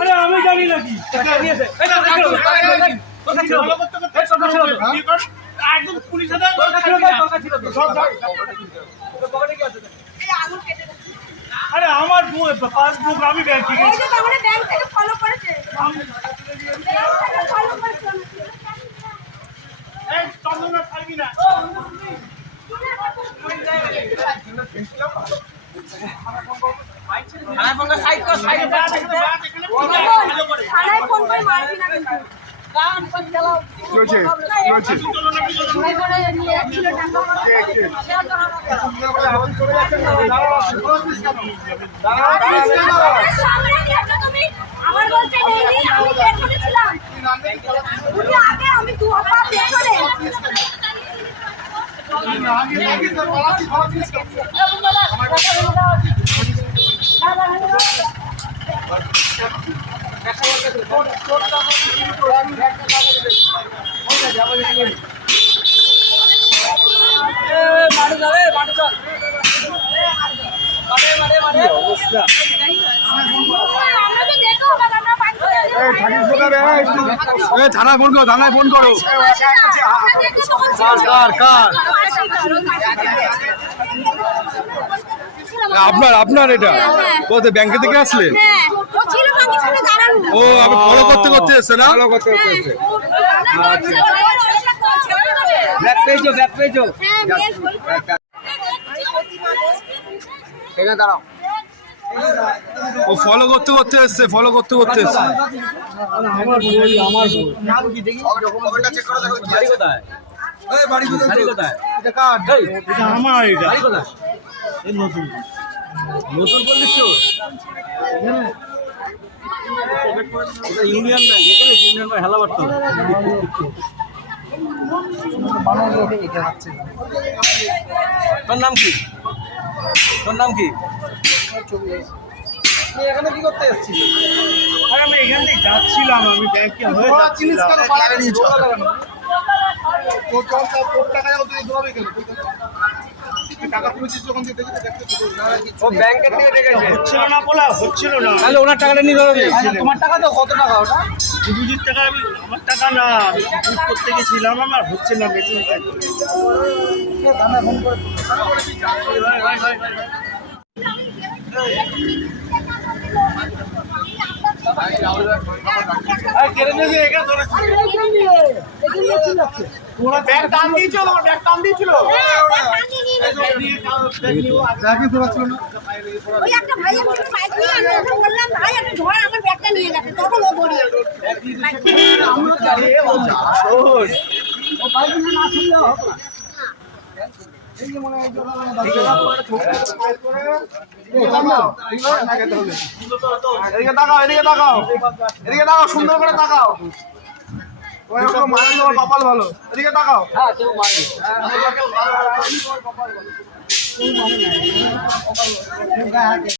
আরে আমি জানি নাকি একদম পুলিশ আরে আমার পাসবুক আমি ব্যাংকে গেছি ব্যাংক থেকে ফলো করেছে এই চন্দনা থাকবি না থানায় ফোন করে সাইড কর সাইডে থানায় ফোন করে মারবি না কিন্তু কান কোন চালাও চলছে ভাই বলে নিয়ে ছিল টাকা সামনে নিয়ে আসো তুমি আমার বলতে নেই আমি পেছনে ছিলাম তুমি আগে আমি দু হাত পেছনে থানায় ফোন করো, থানায় ফোন করো। আপনার এটা কোথায় ব্যাংকে থেকে আসলেন? ও আমি ফলো করতে করতে এসছে না? দাঁড়াও ও ফলো করতে করতে এসছে ফলো করতে করতে এসছে নাম কি দেখি কমেন্টটা চেক করে দেখো বাড়ি কোথায় এই বাড়ি কোথায় এটা কার এটা আমার এটা বাড়ি কোথায় এই নতুন পল্লীর চোর এটা ইউনিয়ন ব্যাংক এখানে ইউনিয়ন ব্যাংক হেলা বাড়তো তোর নাম কি এখানে কি করতে এসেছিস? আরে আমি এখান থেকে যাচ্ছিলাম আমি ব্যাংকে হয়ে যাচ্ছিলাম টাকা তুলেছিস যখন ব্যাংকের থেকে ডেকেছে হচ্ছিল না বলা হচ্ছিল না তাহলে ওনার টাকাটা নিয়ে ধরে তোমার টাকা তো কত টাকা ওটা 2000 টাকা আমি আমার টাকা না আমি করতে গেছিলাম আমার হচ্ছে না মেশিন ফোন করে ব্যাগ টান দিয়েছিল ওই একটা ভাই আমাকে বাইক নিয়ে আমি ওকে বললাম ভাই আপনি ধর আমার ব্যাগটা নিয়ে গেছে তখন ও দৌড়িয়ে ও বাইক নিয়ে না শুনলে হবে না এদিকে তাকাও সুন্দর করে তাকাও কপাল ভালো এদিকে তাকাও